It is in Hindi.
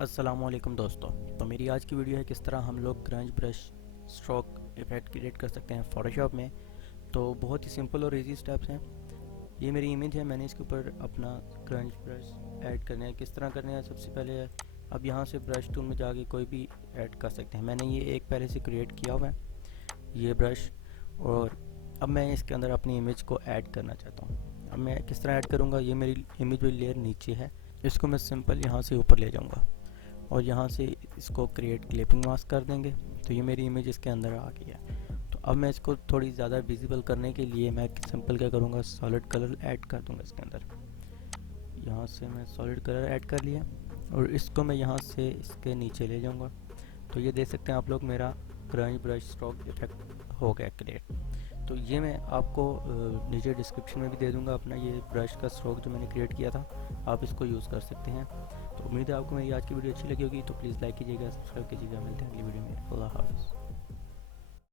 अस्सलामुअलैकुम दोस्तों। तो मेरी आज की वीडियो है किस तरह हम लोग crunch brush stroke effect create कर सकते हैं फोटोशॉप में। तो बहुत ही सिंपल और इजी स्टेप्स हैं। ये मेरी इमेज है, मैंने इसके ऊपर अपना क्रंच ब्रश ऐड करना है। किस तरह करना है, सबसे पहले अब यहाँ से ब्रश टूल में जाके कोई भी ऐड कर सकते हैं। मैंने ये एक पहले से क्रिएट किया हुआ है ये ब्रश, और अब मैं इसके अंदर अपनी इमेज को ऐड करना चाहता हूँ। अब मैं किस तरह ऐड करूँगा, ये मेरी इमेज वाली लेयर नीचे है, इसको मैं सिंपल यहाँ से ऊपर ले जाऊँगा और यहाँ से इसको क्रिएट क्लिपिंग मास्क कर देंगे। तो ये मेरी इमेज इसके अंदर आ गई है। तो अब मैं इसको थोड़ी ज़्यादा विजिबल करने के लिए मैं सिंपल क्या करूँगा, सॉलिड कलर ऐड कर दूँगा इसके अंदर। यहाँ से मैं सॉलिड कलर ऐड कर लिया और इसको मैं यहाँ से इसके नीचे ले जाऊँगा। तो ये देख सकते हैं आप लोग, मेरा क्रंच ब्रश स्ट्रोक इफेक्ट हो गया क्रिएट। तो ये मैं आपको नीचे डिस्क्रिप्शन में भी दे दूँगा, अपना ये ब्रश का स्ट्रोक जो मैंने क्रिएट किया था, आप इसको यूज़ कर सकते हैं। तो उम्मीद है आपको मेरी आज की वीडियो अच्छी लगी होगी। तो प्लीज़ लाइक कीजिएगा, सब्सक्राइब कीजिएगा। मिलते हैं अगली वीडियो में। अल्लाह हाफ़िज़।